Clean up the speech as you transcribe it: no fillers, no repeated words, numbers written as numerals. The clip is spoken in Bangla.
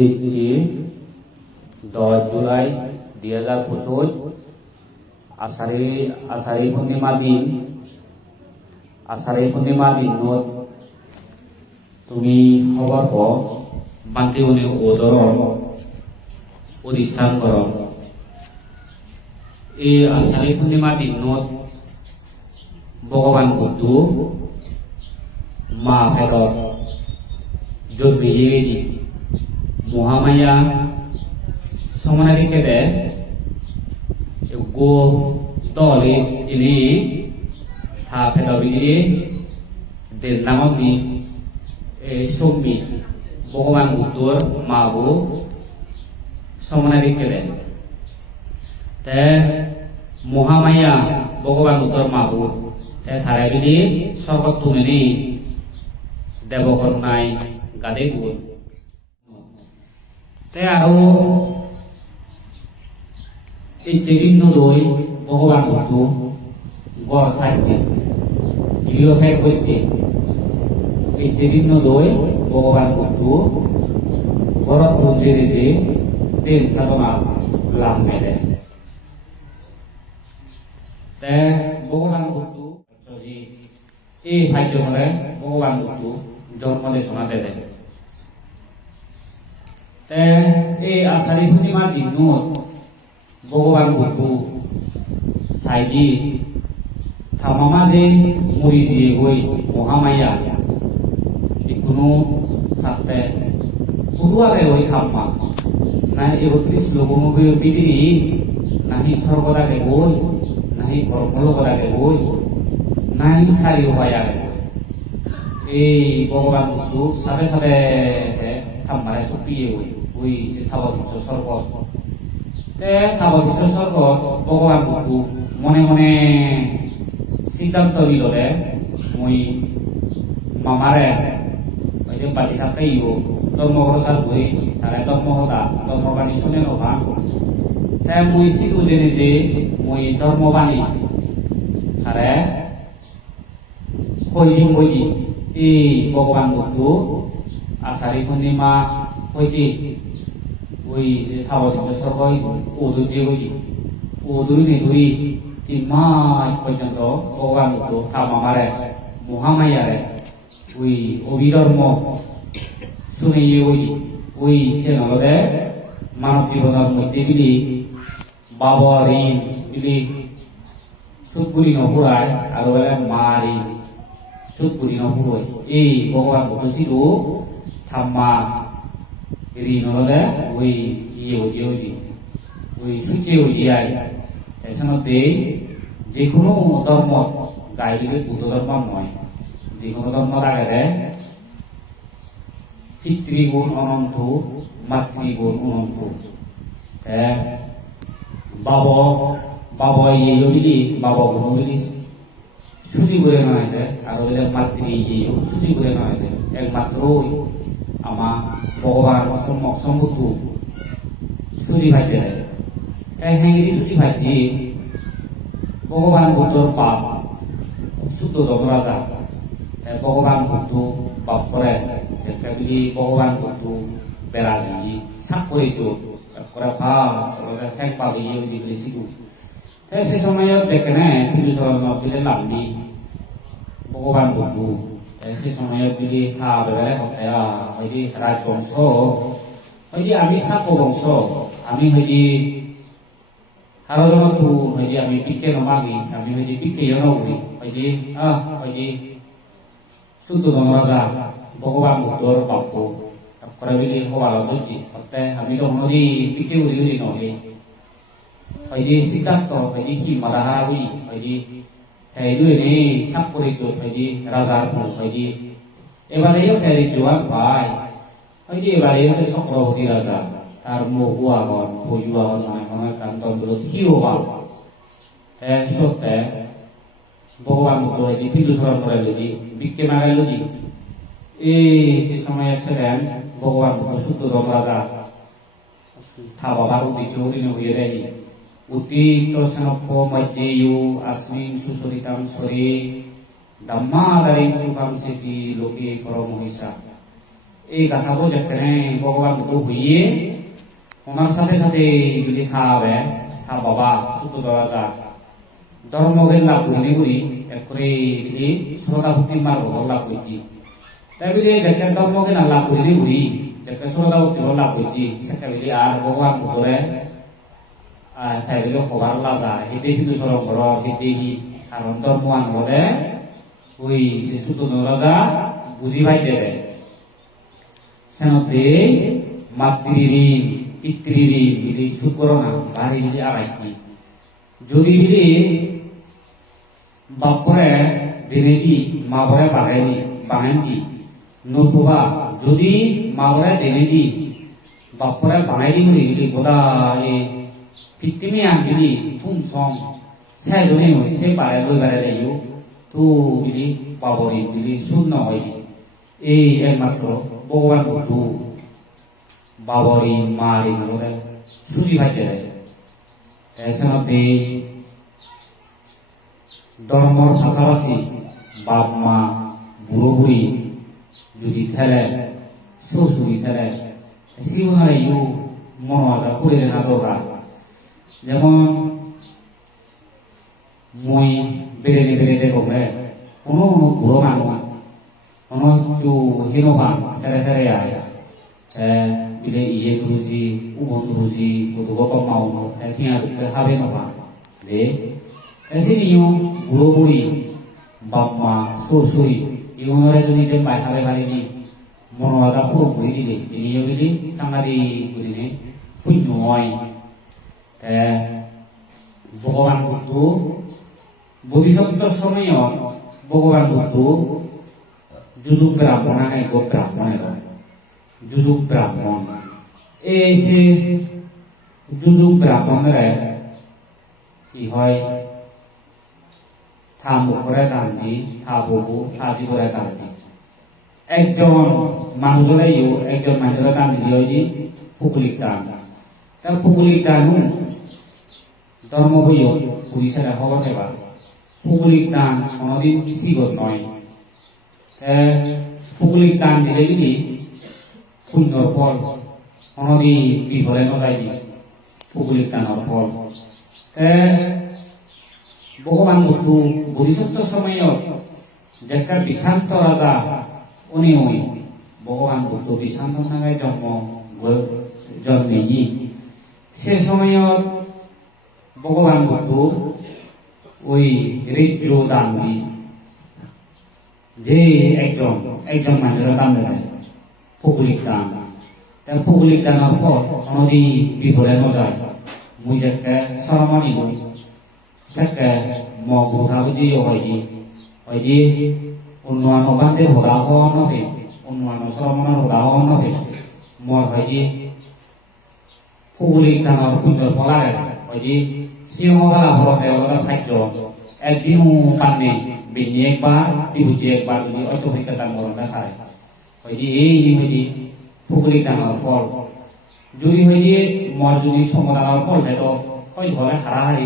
ইঞ্চি 10 জুলাই 2025 আষাঢ়ী পূর্ণিমা দিন তুমি হবার পর বান্তি উনি ওদর অধিষ্ঠান কর। এই আষাঢ়ী পূর্ণিমা দিন ভগবান বুদ্ধ মা ফেরত জন্মিয়ে মহামায়া সমানারি কেদে গো দলে ইনি থা ফেরবিলি দেন নামনি সৌমি ভগবান বুদ্ধর মাবু সমানারি কেদে তে মহামায়া ভগবান বুদ্ধর মাবু তে থারে বিলি সর্বত তুমিনি দেবকর্ণায় গাদে গুণ তে আরো এই বিভিন্ন দই ভগবান বুদ্ধ গড় সাইছে গৃহ সাইড করছে এই বিভিন্ন দই ভগবান বুদ্ধ গড়ত বুঝে যে দেন সাধনা লাভ মেলে তে ভগবান বুদ্ধ এই ভাগ্য বলে ভগবান বুদ্ধ জন্ম দেশনা দেয় তে এই আষাঢ়ী পূর্ণিমা দিন ভগবান বুদ্ধ সাইডি থামামা যে মরি দিয়ে গই মহামায়া কোনো সাথে পুরুয়ালে ওই থাম্মা না 31 লোকমুখী পৃথিবী নাহি স্বর্গদাকে গই নাহি ব্রহ্মলোকদাকে গই নাহি সারি উপায় এই ভগবান বুদ্ধ সাথে সাথে থাম্মারে সপিয়ে ওই যে থাবতীর্থ স্বর্গ তে থাবতীর্থ স্বর্গ ভগবান বুদ্ধ মনে মনে সিদ্ধান্ত নিললে মই মামারে ওই যে বাঁচি থাকতে ধর্ম প্রচার করি তারা ধর্মবাণী শুনে নভা তাই মই সিধু জেনে যে মই ধর্মবাণী তারে হইদিম হইদি এই ভগবান বুদ্ধ আষাঢ়ী পূর্ণিমা হইতে ওই যে থাবতীর্থ স্বর্গ ওদুর যে হইদি ওদুরি ধরি 3 মাস পর্যন্ত ভগবান বুদ্ধ থামামারে মহামায়ারে ওই অবিধর্ম শুনে ওই সে নলদে মানব জীবনের মধ্যে বিলি বাবা ঋণ বিলি সুদগুড়ি নপুরায় আর বলে মা ঋণ সুদগুড়ি নপুরয় এই ভগবান বুদ্ধ ছিল থাম্মা ঋণ নলদে ওই ওই সূচে ওই দিয়ায় এসনতে যে কোনো ধর্ম গাইলে বুদ্ধ ধর্ম নয় যে কোনো ধর্ম আগে পিতৃগুণ অনন্ত মাতৃগুণ অনন্ত বাবা ইয়ে বিলি বাবা গুণ বিলি ছুটি করে নয় আর মাতৃ ইয়ে ছুটি করে নয় একমাত্র আমার ভগবান সম্মুখ ছুটি ভাইতে দেয় তাই হ্যাঙ্গিরি ছুটি ভাইছি ভগবান বুদ্ধর পাপ শুদ্ধ রাজা ভগবান বুদ্ধ বাপ করে বিলি ভগবান বুদ্ধ বেড়া দিলি সাপ করে করে ঠেক পাবে ইয়ে দিবলি শিখু তাই সে সময় দেখে না ফিলুসরণ বিলে লাভলি ভগবান বুদ্ধ তাই সে সময় বিলি খা বেড়ে হত্যা হয়তো রাজবংশ হয়তো আমি সাপ বংশ আমি হয়তো আরো জনতো হয়তো আমি পিকে নমাগি আমি হয়তো পিকে নগরি হয়তো শুদ্ধ রাজা ভগবান বুদ্ধর বাপ্য করে বিলি হওয়ার দোষী সত্য আমি তো নদী পিকে উড়ি নহে হয়তো সিদ্ধান্ত হয়তো কি মারাহারা হই হয়তো তাই দুই সাপ করে হয়তো রাজার হয়তো এবারেও তাই জোয়ান ভাই হয়তো এবারেও চক্রবর্তী রাজা তার মহুয়াগন হইয়াগন মানে কান্তগুলো কি হওয়া সত্যি ভগবান বুদ্ধ হয়তো ফিলুসরণ করে যদি বিকে মাগাইল যদি এই সে সময় ছিলেন ভগবান বুদ্ধ শুদ্ধ রাজা থাবা ভারতী চৌরিনে হয়ে রেহি উত্তীর্ণ সেনক্ষ মধ্যেয়ু আসমিন সুচরিতাম স্বরে ধম্মাদারিং সুখাম সেতি লোকে কর মহিষা এই কথাবো যেখানে ভগবান বুদ্ধ হইয়ে ওনার সাথে সাথে যদি খাবে খা বাবা সুতো দরজা ধর্মকে লাভ করি করি এরপরে যদি শ্রদ্ধা ভক্তি মার্গ লাভ করছি তাই বলে যেখানে ধর্মকে না লাভ করি করি যেখানে শ্রদ্ধা ভক্তি লাভ করছি সেটা বলি আর ভগবান বুদ্ধরে তাই বলে হবার লাজা হেঁটে কিন্তু সরম কর হেঁটে কারণ ধর্ম আনবলে ওই সে সুতো দরজা বুঝি পাইছে সেনতে মাতৃঋণ পিতৃঋণ বিলি সুদ করো না বাড়ি বিলি আড়াইটি যদি বিলি বাপরে দিনে দি মা বরে বাগাইনি বাগাইনি নতুবা যদি মা বরে দিনে দি বাপরে বাগাইনি বলি বিলি গোদা এ পিতৃমি আন বিলি ফুং সং সে জনে সে বাড়াই লই বাড়াই যাইও তো বিলি বাবরি বিলি সুদ নহয় এই একমাত্র ভগবান বুদ্ধ বাবরি মারি বলে সুজি ভাইতে দেয় এসনতে ধর্মর পাশাপাশি বাপ মা বুড়ো বুড়ি যদি খেলে শ্বশুরি খেলে জীবনের ইউ মনোয়াজা করে না দরকার যেমন মই বেড়ে বেড়ে দেখবে কোনো বুড়ো মানুষ কোনো কিছু হীনবান সেরে সেরে আয় বিলে ইয়ে গুরুজি উবন গুরুজি গতগত মাউনো এখিয়া হাবে নবা দে এসে নিউ বুড়ো বুড়ি বাপমা শ্বশুরি ইউনরে যদি যে বাইহাবে বাড়িনি মনোয়াদা পুরো করে দিলে ইনিও যদি সাংগাদি করিনে পুণ্য হয় ভগবান বুদ্ধ বোধিসত্ত্বর সময় ভগবান বুদ্ধ যুযুক ব্রাহ্মণ এক ব্রাহ্মণের যুযুক ব্রাহ্মণ এই সে যুযুক ব্রাহ্মণের কি হয় থা মুখরে দান্দি থা ববু থা জীবরে দান্দি একজন মানুষরে একজন মানুষের দান দিলে হয় ফুকুলিক দান তার ফুকুলিক দান ধর্ম হইও পুলিশের খবর দেবা ফুকুলিক দান কোনদিন সিগত নয় ফুকুলিক দান দিলে যদি পুণ্যর ফল কোনদিন বিফলে নযায়নি ফুকুলিক দানের ফল ভগবান বুদ্ধ বোধিসত্ত্বর সময় যেটা বিশান্ত রাজা উনি ওই ভগবান বুদ্ধ বিশান্ত সাঙ্গায় জন্মেনি সে সময় ভগবান বুদ্ধ ওই ঋজ্য দান যে একজন মানুষের দান দেবেন ফুকুলিক দান ফুকুলিক দানের পর কোনদিন বিফলে নযায় মুই যেকে সরমানি নই সেকে মঘা বুঝি হয়দি উন্নয়ন বান্ধে ভোলা হওয়া নহে উন্নয়ন সরমনের ভোলা হওয়া নহে মই হয়দি ফুকুলিক দানের পুণ্যর ফলারে হয়দি সিংহবেলা হরতে ওরা খাদ্য একদিন পাননে বিনি একবার বিভূতি একবার যদি অত্যধিক দান মরণ দেখায় হয়দি এই হয়দি ফুকুলিক দানের ফল যদি হয়দি মই যদি সমদানের ফল দেয় হয় ধরে হারাহারি